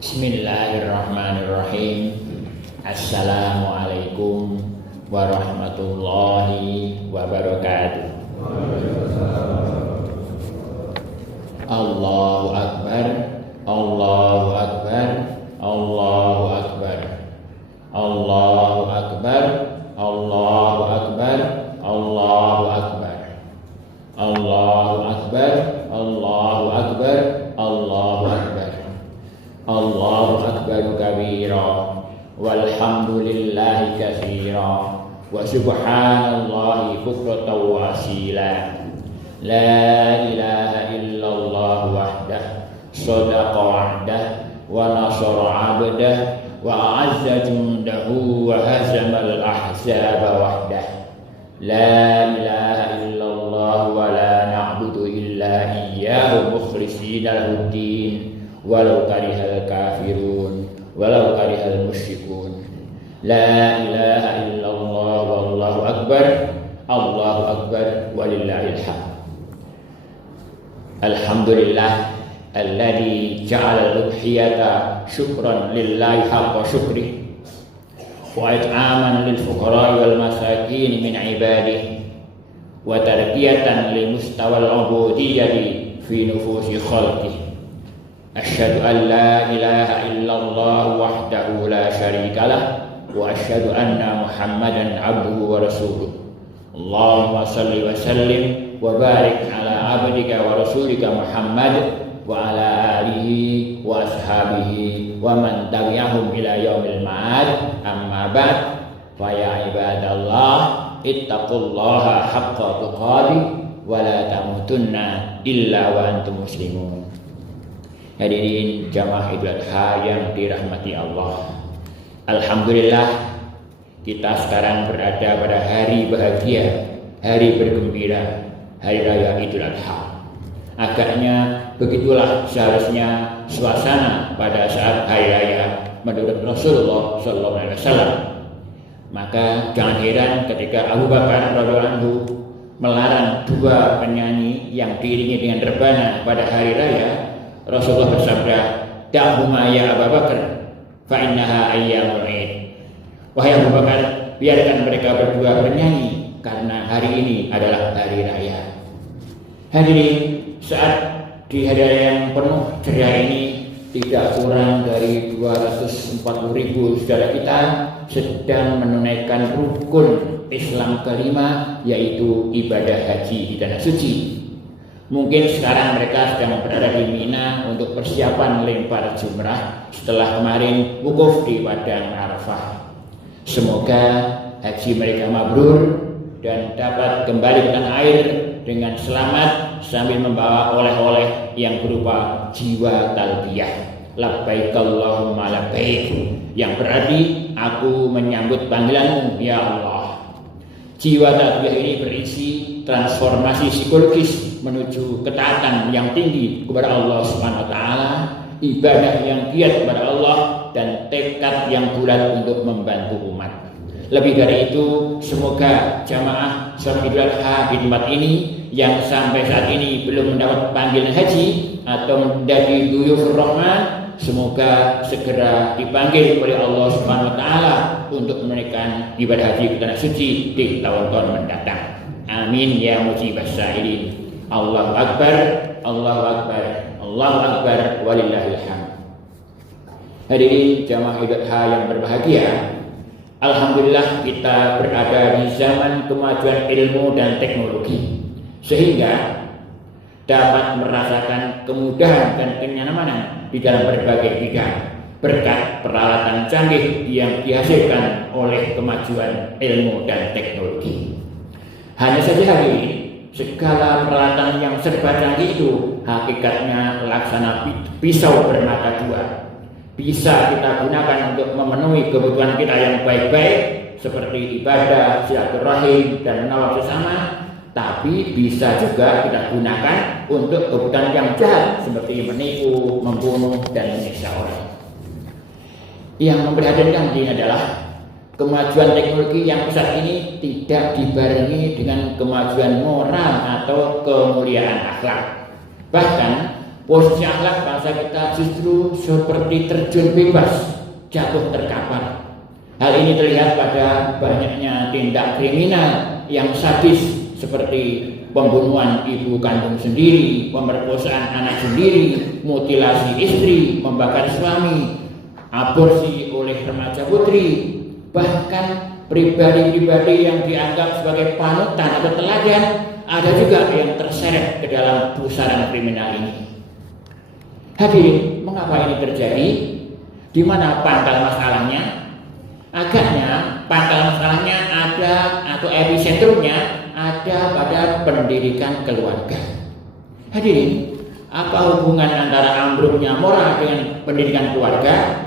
Bismillahirrahmanirrahim. Assalamualaikum warahmatullahi wabarakatuh. Allahu Akbar, Allahu Akbar, Allahu Akbar, Allahu Akbar, Allahu Akbar, Allahu Akbar, Allahu Akbar, Allahu Akbar, Allahu Akbar, Allahu Akbar kabira, walhamdulillahi katsira, wa subhanallahi bukratan wa asila. La ilaha illallah wahdah, sadaqa wa'dah, wa nasara 'abdah, wa a'azza jundahu, wa hazamal ahzaba wahdah. La ilaha illallah wa la na'budu illa iyyahu mukhlishina lahuddin, walau karihal kafirun, walau karihal musyrikun. La ilaha illallah wallahu akbar, Allahu akbar, walillahil hamd. Alhamdulillah alladzi ja'ala al-udhiyata syukran lillahi haqqa syukri wa it'aman lil fuqara wal masakin min ibadihi wa tarbiyatan li mustawal ubudiyyati fi nufusi khalqihi. Asyhadu an la ilaha illallah wahdahu la syarikalah wa asyhadu anna Muhammadan abduhu wa rasuluh. Allahumma salli wa sallim wa barik ala abdika wa rasulika Muhammad wa ala alihi wa ashabihi wa man tabi'ahum ila yaumil ma'ad. Amma ba'd, fa ya ibadallah ittaqullaha haqqa tuqatih wa la tamutunna illa wa antum muslimun. Hadirin jamaah Idul Adha yang dirahmati Allah, alhamdulillah kita sekarang berada pada hari bahagia, hari bergembira, hari raya Idul Adha. Agaknya begitulah seharusnya suasana pada saat hari raya menurut Rasulullah SAW. Maka jangan heran ketika Abu Bakar radhiyallahu anhu melarang dua penyanyi yang diiringi dengan rebana pada hari raya. Rasulullah bersabda, "Da'huma ya Abu Bakar, fa innaha ayyamul Id." Wahai Abu Bakar, biarkan mereka berdua bernyanyi karena hari ini adalah hari raya. Hadirin, saat di hari raya yang penuh ceria ini, tidak kurang dari 240.000 saudara kita sedang menunaikan rukun Islam kelima, yaitu ibadah haji di tanah suci. Mungkin sekarang mereka sedang berada di Mina untuk persiapan lempar jumrah setelah kemarin wukuf di Padang Arafah. Semoga haji mereka mabrur dan dapat kembali ke tanah air dengan selamat sambil membawa oleh-oleh yang berupa jiwa talbiyah, labbaik Allahumma labbaik, yang berarti aku menyambut panggilanmu ya Allah. Jiwa talbiyah ini berisi transformasi psikologis menuju ketaatan yang tinggi kepada Allah Subhanahu wa taala, ibadah yang giat kepada Allah, dan tekad yang bulat untuk membantu umat. Lebih dari itu, semoga jamaah sholat Idul Adha di tempat ini yang sampai saat ini belum mendapat panggilan haji atau menjadi duyufur rahman, semoga segera dipanggil oleh Allah Subhanahu wa taala untuk menunaikan ibadah haji ke tanah suci di tahun-tahun mendatang. Amin ya mujibas sa'ilin. Allahu Akbar, Allahu Akbar, Allahu Akbar, walillahil hamd. Hadirin jamaah Idul Adha yang berbahagia, alhamdulillah kita berada di zaman kemajuan ilmu dan teknologi, sehingga dapat merasakan kemudahan dan kenyamanan di dalam berbagai bidang berkat peralatan canggih yang dihasilkan oleh kemajuan ilmu dan teknologi. Hanya saja hari ini, segala peralatan yang serba canggih itu hakikatnya laksana pisau bermata dua. Bisa kita gunakan untuk memenuhi kebutuhan kita yang baik-baik seperti ibadah, silaturahim, dan menolong sesama, tapi bisa juga kita gunakan untuk kebutuhan yang jahat seperti menipu, membunuh, dan menyiksa orang. Yang memprihatinkan ini adalah kemajuan teknologi yang pesat ini tidak dibarengi dengan kemajuan moral atau kemuliaan akhlak. Bahkan Posisi akhlak bangsa kita justru seperti terjun bebas, jatuh terkapar. Hal ini terlihat pada banyaknya tindak kriminal yang sadis seperti pembunuhan ibu kandung sendiri, pemerkosaan anak sendiri, mutilasi istri, membakar suami, aborsi oleh remaja putri, bahkan pribadi-pribadi yang dianggap sebagai panutan atau teladan ada juga yang terseret ke dalam pusaran kriminal ini. Hadirin, mengapa ini terjadi? Di mana pangkal masalahnya? Agaknya pangkal masalahnya ada atau epicentrumnya ada pada pendidikan keluarga. Hadirin, apa hubungan antara ambruknya moral dengan pendidikan keluarga?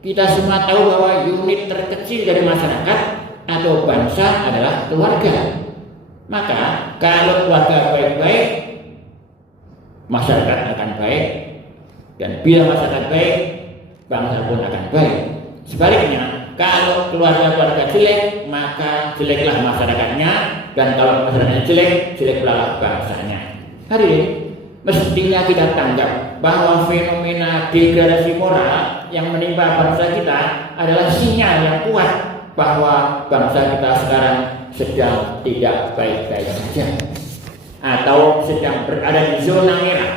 Kita semua tahu bahwa unit terkecil dari masyarakat atau bangsa adalah keluarga. Maka kalau keluarga baik-baik, masyarakat akan baik. Dan bila masyarakat baik, bangsa pun akan baik. Sebaliknya, kalau keluarga jelek, maka jeleklah masyarakatnya. Dan kalau masyarakatnya jelek, jelek pula bangsanya. Hadirin, mestinya kita tanggap bahwa fenomena degradasi moral yang menimpa bangsa kita adalah sinyal yang kuat bahwa bangsa kita sekarang sedang tidak baik-baik saja atau sedang berada di zona merah.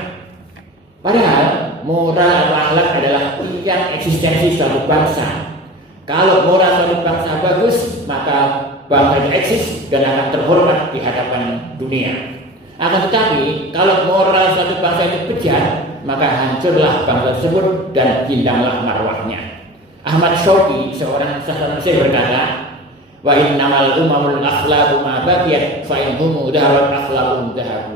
Padahal moral atau akhlak adalah tiang eksistensi suatu bangsa. Kalau moral suatu bangsa bagus, maka bangsa itu eksis dan akan terhormat di hadapan dunia. Akan tetapi, kalau moral suatu bangsa itu bejat, maka hancurlah bangsa tersebut dan hilanglah marwahnya. Ahmad Shauqi, seorang sastra Mesir, berkata, "Wa innamal umamul akhlaqu ma baqiyat fa in hum dhahabat akhlaqum dhahabu."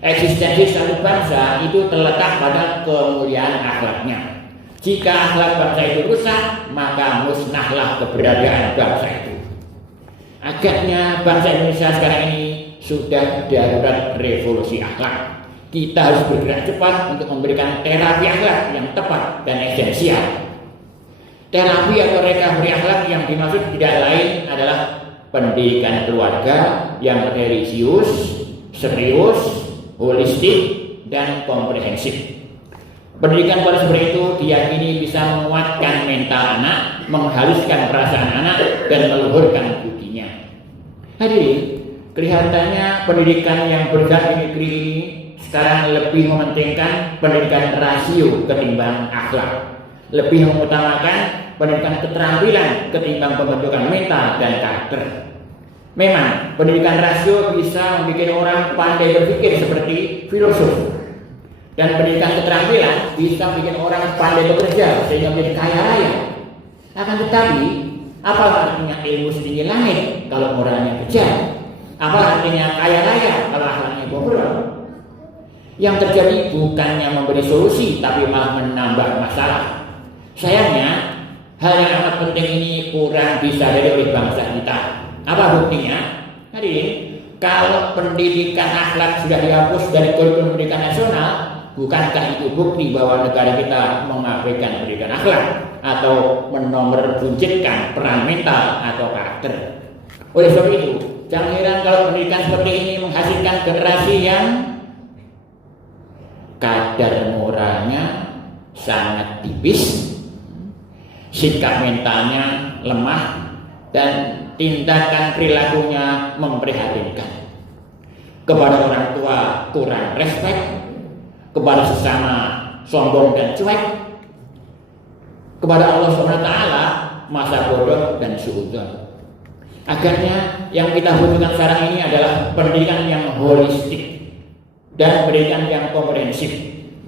Eksistensi suatu bangsa itu terletak pada kemuliaan akhlaknya. Jika akhlak bangsa itu rusak, maka musnahlah keberadaan bangsa itu. Agaknya bangsa Indonesia sekarang ini sudah darurat revolusi akhlak. Kita harus bergerak cepat untuk memberikan terapi akhlak yang tepat dan esensial. Terapi atau recovery akhlak yang dimaksud tidak lain adalah pendidikan keluarga yang religius, serius, holistik, dan komprehensif. Pendidikan keluarga seperti itu diyakini bisa menguatkan mental anak, menghaluskan perasaan anak, dan meluhurkan budinya. Hadirin, kelihatannya pendidikan yang bergerak di negeri ini sekarang lebih mementingkan pendidikan rasio ketimbang akhlak, lebih mengutamakan pendidikan keterampilan ketimbang pembentukan mental dan karakter. Memang pendidikan rasio bisa membuat orang pandai berpikir seperti filosof, dan pendidikan keterampilan bisa membuat orang pandai bekerja sehingga menjadi kaya raya. Akan tetapi, apa artinya ilmu setinggi langit kalau moralnya bejat? Apa artinya kaya raya kalau akhlaknya bobrok? Yang terjadi bukannya memberi solusi, tapi malah menambah masalah. Sayangnya, hal yang amat penting ini kurang disadari oleh bangsa kita. Apa buktinya? Hadirin, kalau pendidikan akhlak sudah dihapus dari kurikulum pendidikan nasional, bukankah itu bukti bahwa negara kita mengabaikan pendidikan akhlak atau menomorbunjitkan peran mental atau karakter? Oleh sebab itu, jangan heran kalau pendidikan seperti ini menghasilkan generasi yang kadar moralnya sangat tipis, sikap mentalnya lemah, dan tindakan perilakunya memprihatinkan. Kepada orang tua kurang respek, kepada sesama sombong dan cuek, kepada Allah SWT masa bodoh dan suudzon. Agaknya yang kita butuhkan sekarang ini adalah pendidikan yang holistik dan pendidikan yang komprehensif,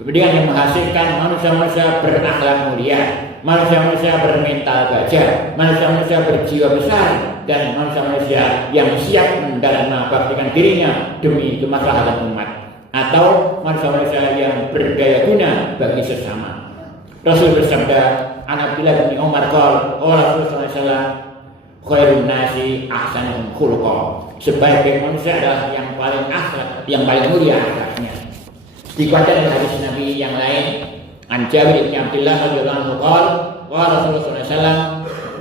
pendidikan yang menghasilkan manusia-manusia berakhlak mulia, manusia-manusia bermental baja, manusia-manusia berjiwa besar, dan manusia-manusia yang siap mendharmabaktikan dirinya demi kemaslahatan umat, atau manusia-manusia yang berdaya guna bagi sesama. Rasul bersabda, "An Abdullah bin Umar qala, qala Rasulullah sallallahu alaihi wasallam, khairun nasi ahsanuhum khuluqa." Sebaik manusia adalah yang paling akhlak, yang paling mulia akhlaknya. Dikuatkan oleh hadis Nabi yang lain, An Jabir bin Abdullah radhiyallahu anhu qala, qala Rasulullah sallallahu alaihi wasallam,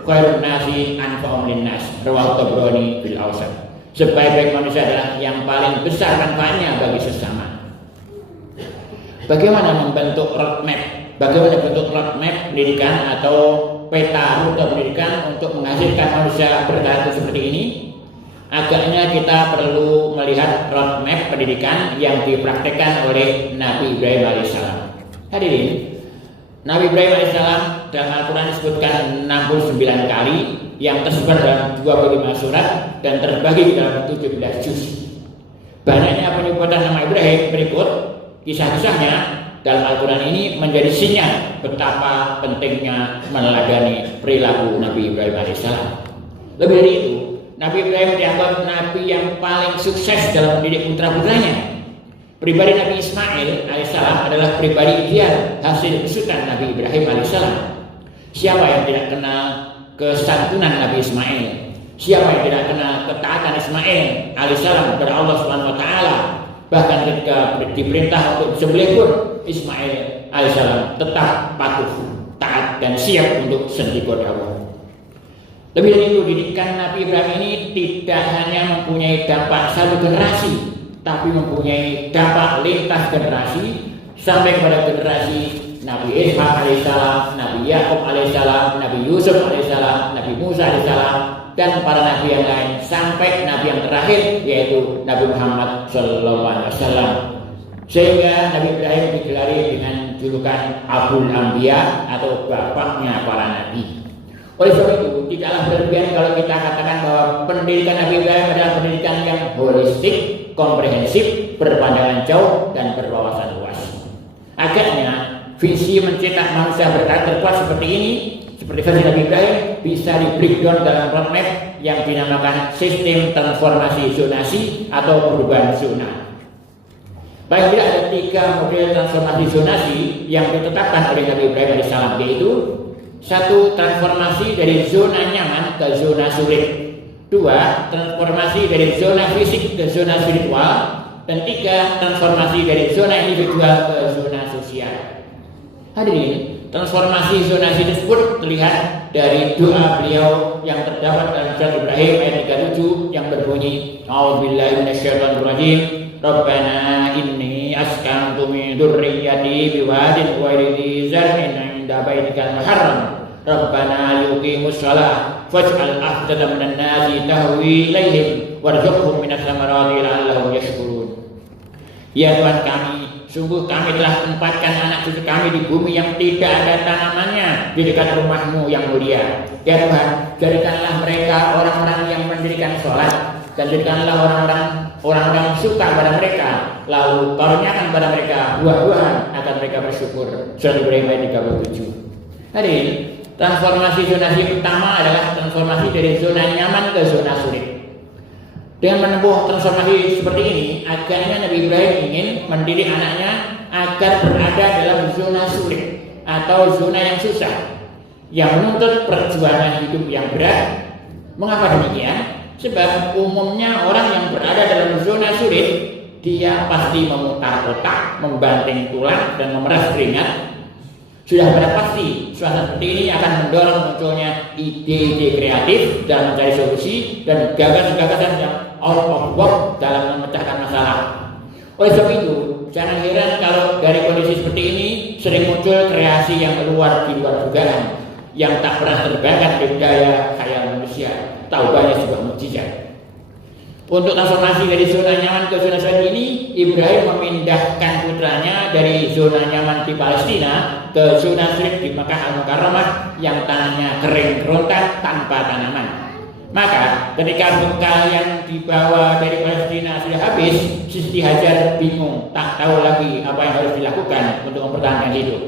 khairun nasi anfa'uhum linnas, rawahu Tabrani fil Awsat. Sebaik-baik manusia adalah yang paling besar manfaatnya bagi sesama. Bagaimana membentuk roadmap, bagaimana bentuk roadmap pendidikan atau peta rute pendidikan untuk menghasilkan manusia berkarakter seperti ini? Agaknya kita perlu melihat roadmap pendidikan yang dipraktekkan oleh Nabi Ibrahim alaihissalam. Hadirin, Nabi Ibrahim alaihissalam dalam Al-Quran disebutkan 69 kali yang tersebar dalam 25 surat dan terbagi dalam 17 juz. Banyaknya penyebutan nama Ibrahim berikut kisah-kisahnya dalam Al-Quran ini menjadi sinyal betapa pentingnya meneladani perilaku Nabi Ibrahim alaihissalam. Lebih dari itu, Nabi Ibrahim dianggap nabi yang paling sukses dalam mendidik putra-putranya. Pribadi Nabi Ismail alaihissalam adalah pribadi ideal hasil usutan Nabi Ibrahim alaihissalam. Siapa yang tidak kenal kesantunan Nabi Ismail? Siapa yang tidak kenal ketaatan Ismail alaihissalam kepada Allah Subhanahu wa taala? Bahkan ketika diperintah untuk disembelih pun Ismail alaihissalam tetap patuh, taat dan siap untuk sendiko dakwah. Lebih dari itu, didikan Nabi Ibrahim ini tidak hanya mempunyai dampak satu generasi, tapi mempunyai dampak lintas generasi sampai kepada generasi Nabi Ishak alaihissalam, Nabi Yakub alaihissalam, Nabi Yusuf alaihissalam, Nabi Musa alaihissalam, dan para nabi yang lain sampai nabi yang terakhir yaitu Nabi Muhammad SAW. Sehingga Nabi Ibrahim digelari dengan julukan Abul Anbiya atau bapaknya para nabi. Oleh sebab itu, tidaklah berlebihan kalau kita katakan bahwa pendidikan Nabi Ibrahim adalah pendidikan yang holistik, komprehensif, berpandangan jauh, dan berwawasan luas. Agaknya visi mencetak manusia berkarakter kuat seperti ini, seperti versi Nabi Ibrahim, bisa di breakdown dalam roadmap yang dinamakan sistem transformasi zonasi atau perubahan zona. Paling tidak ada 3 model transformasi zonasi yang ditetapkan oleh Nabi Ibrahim alaihissalam, yaitu 1. Transformasi dari zona nyaman ke zona sulit. 2. Transformasi dari zona fisik ke zona spiritual. Dan 3. Transformasi dari zona individual ke zona sosial. Hadirin, transformasi zonasi tersebut terlihat dari doa beliau yang terdapat dalam surat Ibrahim ayat 37 yang berbunyi A'udzubillahi minasyaitonirrajim Rabbana inni askantu min dzurriyyati biwadin ghairi dzi zar'in 'inda baitikal muharram Rabbana yuqimus shalah faj'al afdatan minan nasi tahwi ilaihim warzuqhum minas samarati la'allahum yashkurun. Ya Tuhan kami, sungguh kami telah tempatkan anak cucu kami di bumi yang tidak ada tanamannya di dekat rumah-Mu yang mulia. Ya Tuhan, jadikanlah mereka orang-orang yang mendirikan sholat dan jadikanlah orang-orang suka pada mereka, lalu karuniakan pada mereka buah-buahan agar mereka bersyukur. Surat Ibrahim ayat 37. Hadirin, transformasi zonasi pertama adalah transformasi dari zona nyaman ke zona sulit. Dengan menempuh transformasi seperti ini, agaknya Nabi Ibrahim ingin mendidik anaknya agar berada dalam zona sulit atau zona yang susah, yang menuntut perjuangan hidup yang berat. Mengapa demikian? Sebab umumnya orang yang berada dalam zona sulit, dia pasti memutar otak, membanting tulang, dan memeras keringat. Sudah pada pasti suasana seperti ini akan mendorong munculnya ide-ide kreatif dalam mencari solusi dan gagasan-gagasan yang out of box dalam memecahkan masalah. Oleh sebab itu, jangan heran kalau dari kondisi seperti ini sering muncul kreasi yang di luar dugaan, yang tak pernah terbayangkan dari daya khayal manusia. Tahu banyak sebuah mukjizat. Untuk transformasi dari zona nyaman ke zona sulit ini, Ibrahim memindahkan putranya dari zona nyaman di Palestina ke zona sulit di Makkah Al-Mukarramah yang tanahnya kering kerontang tanpa tanaman. Maka ketika bekal yang dibawa dari Palestina sudah habis, Siti Hajar bingung, tak tahu lagi apa yang harus dilakukan untuk mempertahankan hidup.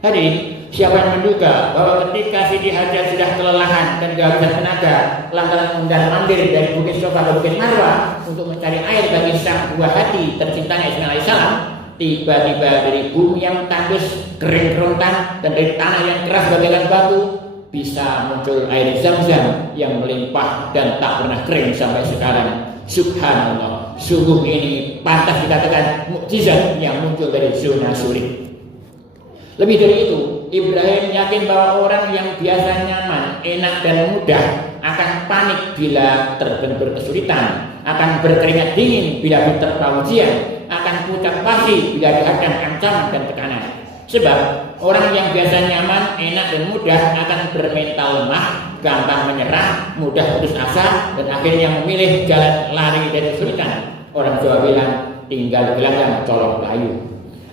Hadirin, siapa yang menduga bahwa ketika Siti Hajar sudah kelelahan dan kehabisan tenaga lantaran mondar-mandir dari Bukit Sofa ke Bukit Marwah untuk mencari air bagi sang buah hati tercintanya Ismail alaihissalam, tiba-tiba dari bumi yang tandus kering kerontang dan dari tanah yang keras bagaikan batu bisa muncul air Zam-Zam yang melimpah dan tak pernah kering sampai sekarang. Subhanallah, sungguh ini pantas dikatakan mukjizat yang muncul dari zona sulit. Lebih dari itu, Ibrahim yakin bahwa orang yang biasa nyaman, enak dan mudah akan panik bila terbentur kesulitan, akan berkeringat dingin bila diterpa ujian, akan akan pucat pasti bila dihadang ancaman dan tekanan. Sebab orang yang biasa nyaman, enak dan mudah akan bermental lemah, gampang menyerah, mudah putus asa, dan akhirnya memilih jalan lari dari kesulitan. Orang Jawa bilang tinggal gelanggang colong layu.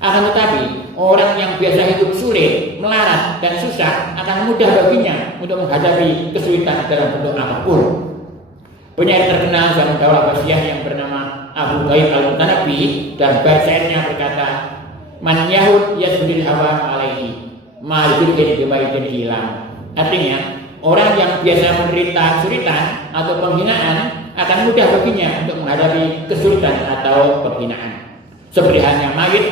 Akan tetapi orang yang biasa hidup sulit, melarat dan susah akan mudah baginya untuk menghadapi kesulitan dalam bentuk apapun. Penyair terkenal zaman Daulah Abbasiyah yang bernama Abu Ghaib Al-Mutanabi dan bait syairnya berkata, "Man yahud yasbudil hawa alaihi, ma yudhil bimaidin hilang." Artinya, orang yang biasa menderita kesulitan atau penghinaan akan mudah baginya untuk menghadapi kesulitan atau penghinaan. Seperti halnya mayit,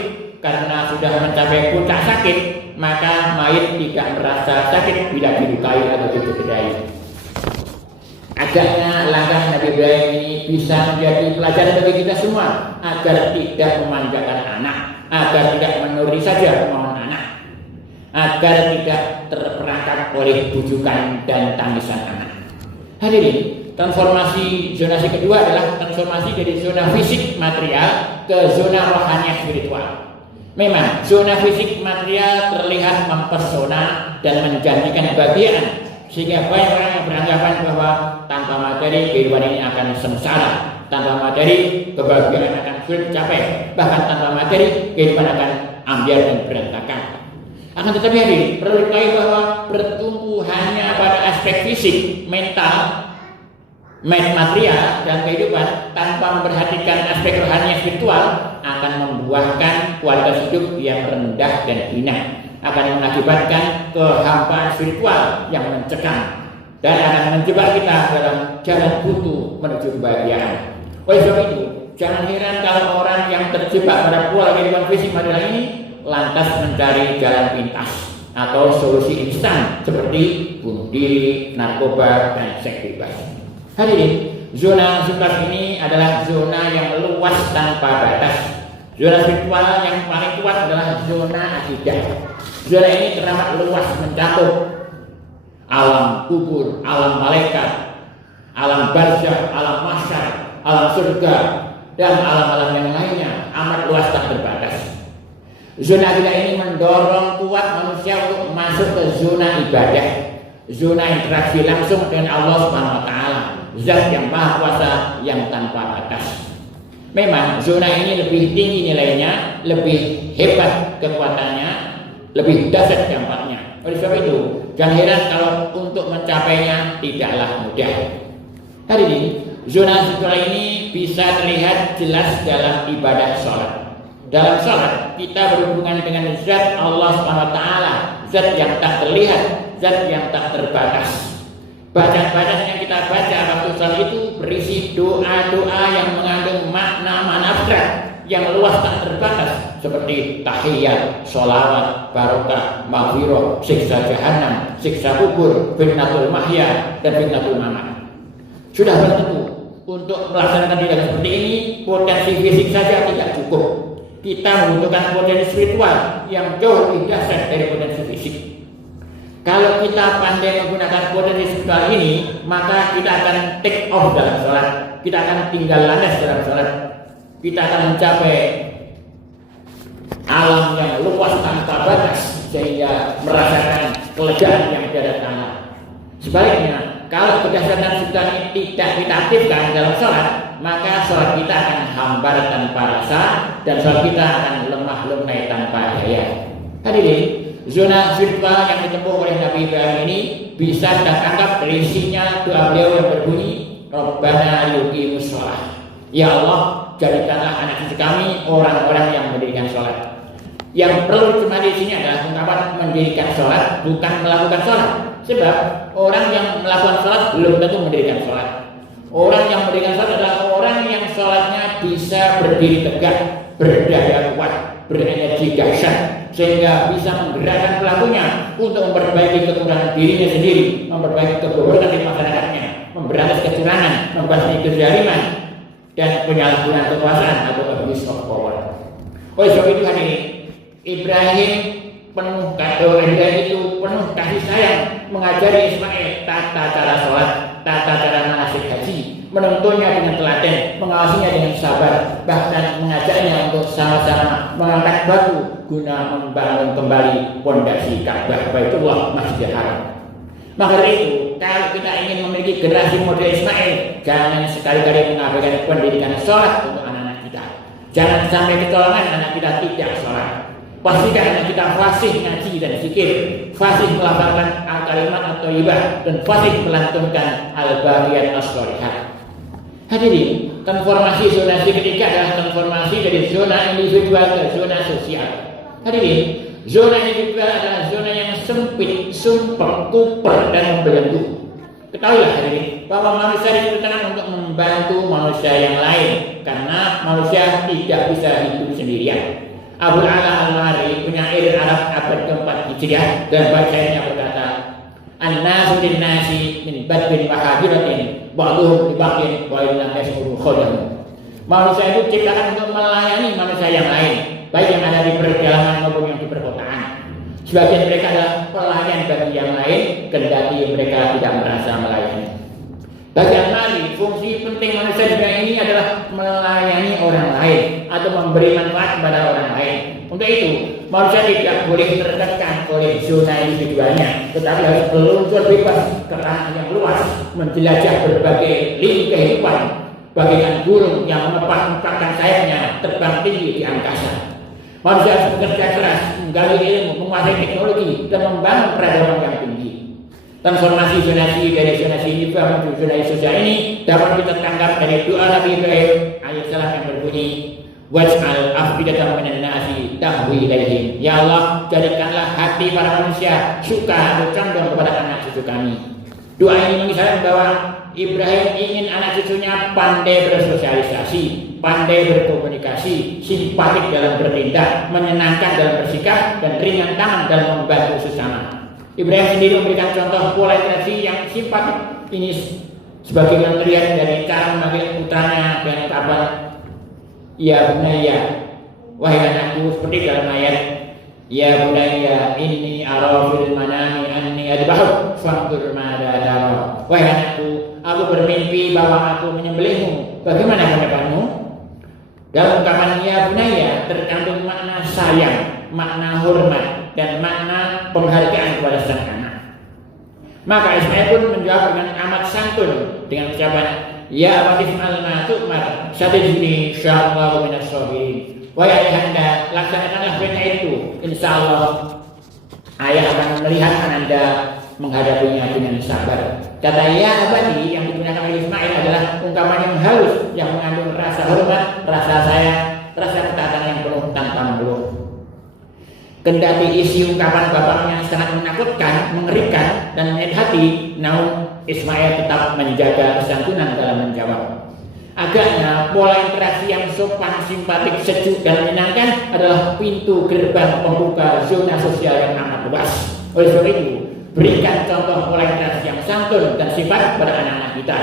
karena sudah mencapai puncak sakit, maka mayit tidak merasa sakit bila dilukai atau dicederai. Agaknya langkah Nabi Ibrahim ini bisa menjadi pelajaran bagi kita semua agar tidak memanjakan anak, agar tidak menurut saja kemauan anak, agar tidak terperangkap oleh bujukan dan tangisan anak. Hadirin, transformasi zonasi kedua adalah transformasi dari zona fisik material ke zona rohani spiritual. Memang zona fisik material terlihat mempesona dan menjanjikan kebahagiaan, sehingga banyak orang yang beranggapan bahwa tanpa materi kehidupan ini akan sengsara, tanpa materi kebahagiaan akan sulit dicapai, bahkan tanpa materi kehidupan akan ambiar dan berantakan. Akan tetapi hadirin, perlu diketahui bahwa bertumpu hanya pada aspek fisik, mental, material dan kehidupan tanpa memperhatikan aspek rohani spiritual akan membuahkan kualitas hidup yang rendah dan hina, akan mengakibatkan kehampaan spiritual yang mencekam dan akan menjebak kita dalam jalan buntu menuju kebahagiaan. Oleh sebab itu, jangan heran kalau orang yang terjebak pada pola kehidupan fisik material ini lantas mencari jalan pintas atau solusi instan seperti bunuh diri, narkoba, dan seks bebas. Hadirin, zona spiritual ini adalah zona yang luas tanpa batas. Zona spiritual yang paling kuat adalah zona akidah. Zona ini teramat luas mencakup alam kubur, alam malaikat, alam barzakh, alam mahsyar, alam surga, dan alam-alam yang lainnya, amat luas tak terbatas. Zona akidah ini mendorong kuat manusia untuk masuk ke zona ibadah, zona interaksi langsung dengan Allah Subhanahu wa Ta'ala, Zat yang Maha Kuasa yang tanpa batas. Memang zona ini lebih tinggi nilainya, lebih hebat kekuatannya, lebih dahsyat dampaknya. Oleh sebab itu, jangan heran kalau untuk mencapainya tidaklah mudah. Hari ini, zona spiritual ini bisa terlihat jelas dalam ibadah sholat. Dalam sholat, kita berhubungan dengan Zat Allah SWT, Zat yang tak terlihat, Zat yang tak terbatas. Bacaan-bacaan yang kita baca waktu sholat itu berisi doa-doa yang mengandung makna abstrak yang luas tak terbatas, seperti tahiyat, sholawat, barokah, maghfirah, siksa jahanam, siksa kubur, fitnatul mahya, dan fitnatul mamat. Sudah tentu untuk melaksanakan tindakan seperti ini, potensi fisik saja tidak cukup. Kita membutuhkan potensi spiritual yang jauh lebih dahsyat dari potensi fisik. Kalau kita pandai menggunakan potensi spiritual ini, maka kita akan take off dalam sholat, kita akan tinggal landas dalam sholat, kita akan mencapai alam yang luas tanpa batas sehingga merasakan kelegaan yang tiada tara. Sebaliknya, kalau kedahsyatan spiritual ini tidak kita aktifkan dalam sholat, maka sholat kita akan hambar tanpa rasa dan sholat kita akan lemah lunai tanpa daya. Hadirin, zona spiritual yang ditempuh oleh Nabi Ibrahim ini bisa kita tangkap dari isinya doa beliau yang berbunyi, Rabbana yuqimus shalah. Ya Allah, jadikanlah anak cucu kami orang-orang yang mendirikan sholat. Yang perlu dicermati di sini adalah ungkapan mendirikan sholat, bukan melakukan sholat. Sebab orang yang melakukan sholat belum tentu mendirikan sholat. Orang yang mendirikan sholat adalah orang yang sholatnya bisa berdiri tegak, berdaya kuat, berenergi dahsyat, sehingga bisa menggerakkan pelakunya untuk memperbaiki kekurangan dirinya sendiri, memperbaiki kebobrokan di masyarakatnya, memberantas kecurangan, membasmi kezaliman, dan penyalahgunaan kekuasaan atau abuse of power. Oleh sebab itu hadirin, Ibrahim itu penuh kasih sayang mengajari Ismail tata cara sholat, tata cara manasik haji, menuntunnya dengan telaten, mengawasinya dengan sabar, bahkan mengajaknya untuk sama-sama mengangkat batu guna membangun kembali pondasi Ka'bah Baitullah Masjidil Haram. Maka dari itu, kalau kita ingin memiliki generasi model Ismail, jangan sekali-kali mengabaikan pendidikan sholat untuk anak-anak kita. Jangan sampai ketolongan anak kita tidak sholat. Pastikan anak kita fasih ngaji dan zikir, fasih melafalkan al-kalimat atau ibah, dan fasih melantunkan al-baqiyat as-sholihat. Hadirin, transformasi zonasi ketiga adalah transformasi dari zona individual ke zona sosial. Hadirin, zona individual adalah zona yang sempit, sumpah, kuper, dan membelenggu. Ketahuilah hadirin bahwa manusia diciptakan untuk membantu manusia yang lain, karena manusia tidak bisa hidup sendirian. Abu Ala Al-Mari, penyair Arab abad ke-4 Hijriah, dan bacaannya berkata, "An-nasu lin-nasi min badbin wa hadiratin, ba'duhum li ba'din wa illam yashkuru khadam." Manusia itu diciptakan untuk melayani manusia yang lain, baik yang ada di perjalanan maupun yang di perkotaan. Sebagian mereka adalah pelayan bagi yang lain, kendati mereka tidak merasa melayani. Bagi Al-Mari, fungsi penting manusia di dunia ini adalah melayani orang lain atau memberi manfaat kepada orang lain. Untuk itu, manusia tidak boleh tertekan oleh zona individualnya, tetapi harus meluncur bebas ke tanah yang luas, menjelajah berbagai lini kehidupan, bagaikan burung yang mengepakkan sayapnya terbang tinggi di angkasa. Manusia harus bekerja keras, menggali ilmu, menguasai teknologi, dan membangun peradaban yang tinggi. Transformasi zonasi dari zonasi individual menuju zonasi sosial ini dapat kita tangkap dari doa Nabi Ibrahim alaihissalam yang berbunyi, "Waj'al afidatan minan nasi tahwi ilaihim." Ya Allah, jadikanlah hati para manusia suka atau condong kepada anak cucu kami. Doa ini mengisahkan bahwa Ibrahim ingin anak cucunya pandai bersosialisasi, pandai berkomunikasi, simpatik dalam bertindak, menyenangkan dalam bersikap, dan ringan tangan dalam membantu sesama. Ibrahim sendiri memberikan contoh pola interaksi yang simpatik ini, sebagaimana terlihat dari cara memanggil putranya dengan kabar, "Ya bunayya," wahai anakku, seperti dalam ayat, "Ya bunayya inni ara fil manami anni adbahuk fanzur madza tara." Wahai anakku, aku bermimpi bahwa aku menyembelihmu, bagaimana pendapatmu? Dalam ungkapan "ya bunayya" terkandung makna sayang, makna hormat, dan makna penghargaan kepada sang anak. Maka Ismail pun menjawab dengan amat santun dengan ucapan, "Ya abati if'al ma tu'mar, satajidni insyaallah minas shabirin." Wahai ayahanda, laksanakanlah perintah itu, insyaallah ayah akan melihat Anda menghadapinya dengan sabar. Kata "ya abadi" yang digunakan oleh Ismail adalah ungkapan yang halus yang mengandung rasa hormat, rasa sayang, rasa ketaatan yang penuh tanpa mengeluh. Kendati isi ungkapan bapaknya sangat menakutkan, mengerikan, dan menyayat hati, namun Ismail tetap menjaga kesantunan dalam menjawab. Agaknya pola interaksi yang sopan, simpatik, sejuk, dan menyenangkan adalah pintu gerbang pembuka zona sosial yang amat luas. Oleh sebab itu, berikan contoh pola interaksi yang santun dan sifat pada anak-anak kita.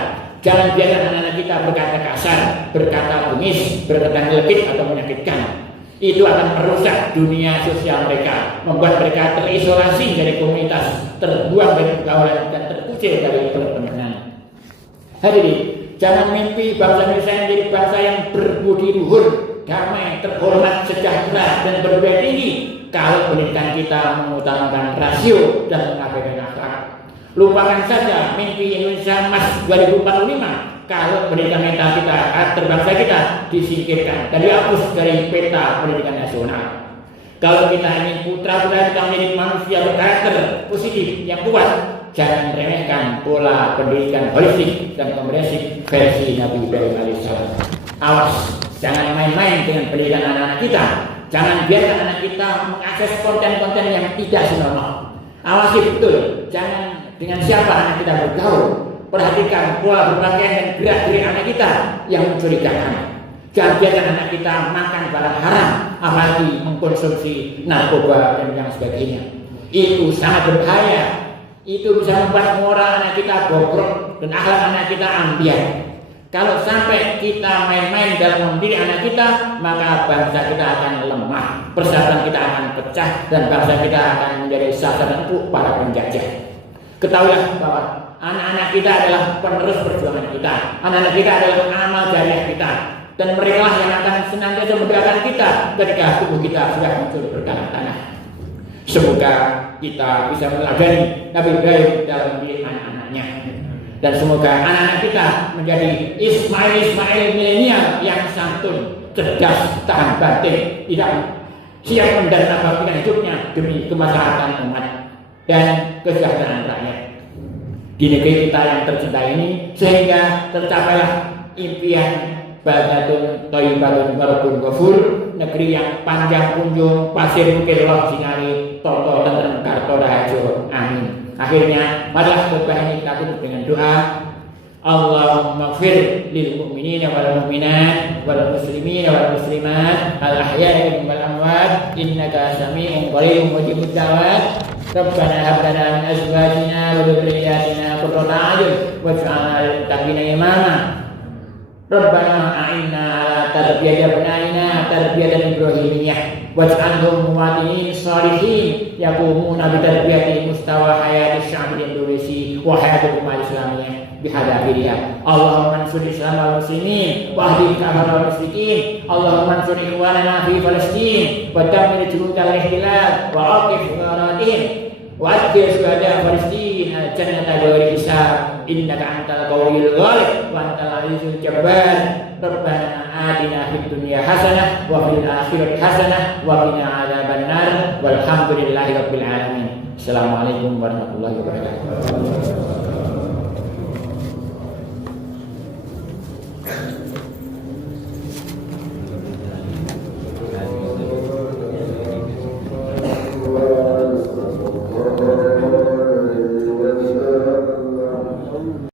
Jangan biarkan anak-anak kita berkata kasar, berkata bengis, berkata nyelekit atau menyakitkan. Itu akan merusak dunia sosial mereka, membuat mereka terisolasi dari komunitas, terbuang dari pergaulan, dan terkucil dari pertemanan. Hadirin, jangan mimpi bangsa Indonesia menjadi bangsa yang berbudi luhur, damai, terhormat, sejahtera, dan berbudaya tinggi kalau pendidikan kita mengutamakan rasio dan mengabaikan akhlak. Lupakan saja mimpi Indonesia Emas 2045 kalau pendidikan mental kita, karakter bangsa kita disingkirkan dan dihapus dari peta pendidikan nasional. Kalau kita ingin putra-putra kita menjadi manusia berkarakter positif yang kuat, jangan remehkan pola pendidikan holistik dan komprehensif versi Nabi Ibrahim alaihissalam. Awas, jangan main-main dengan pendidikan anak-anak kita. Jangan biarkan anak kita mengakses konten-konten yang tidak senonoh. Awasi betul, jangan dengan siapa anak kita bergaul. Perhatikan pola berpakaian dan gerak-gerik anak kita yang mencurigakan. Jangan biarkan anak kita makan barang haram, apalagi mengkonsumsi narkoba dan yang sebagainya. Itu sangat berbahaya. Itu bisa membuat moral anak kita bobrok dan akhlak anak kita ambiar. Kalau sampai kita main-main dalam mendidik anak kita, maka bangsa kita akan lemah, persatuan kita akan pecah, dan bangsa kita akan menjadi sasaran empuk para penjajah. Ketahuilah bahwa Anak-anak kita adalah penerus perjuangan kita. Anak-anak kita adalah amal jariah kita. Dan mereka yang akan senantiasa mendoakan kita ketika tubuh kita sudah muncul berdarah tanah. Semoga kita bisa meladani Nabi Ibrahim dalam mendidik anak-anaknya. Dan semoga anak-anak kita menjadi Ismail milenial yang santun, cerdas, tahan banting, tidak siap mendarabkan hidupnya demi kemaslahatan umat dan kesejahteraan rakyat di negeri kita yang tercinta ini, sehingga tercapailah impian Baldatun Thayyibatun Warabun Ghafur, negeri yang panjang kunjung, pasir mungkin loh sinari, toto tentrem karto rahajo, amin. Akhirnya marilah khutbah ini kita tutup dengan doa. Allahumma ighfir lil mu'minina wal mu'minat wal muslimina wal muslimat al ahya'i wal amwat innaka sami'un qaribun mujibud da'wat. Rabbana hab lana min azwajina wa dhurriyyatina qurrata a'yun waj'alna lil muttaqina imama. Rabbana a'inna ala tarbiyati abnaina tarbiyatan ibrahimiyah waj'alhum muwaddinin shalihin yaqumuna bi tarbiyati mustawa hayati sya'bil Indonesia wa hayatul ummah islamiyah bihadafiriha. Allahumma ansur Islam wal muslimin wa ahdi kafar wal musyrikin. Allahumma ansur ikhwanana fi Palestin wa dammir junudal ihtilal wa aqif gharatihim wa adkhil syuhada Palestin al jannata bighairi hisab innaka antal qawiyyul ghalib wa antal azizul jabbar. Rabbana atina fid dunya hasanah wa fil akhirati hasanah wa qina adzabannar walhamdulillahi rabbil alamin. Assalamualaikum warahmatullahi wabarakatuh.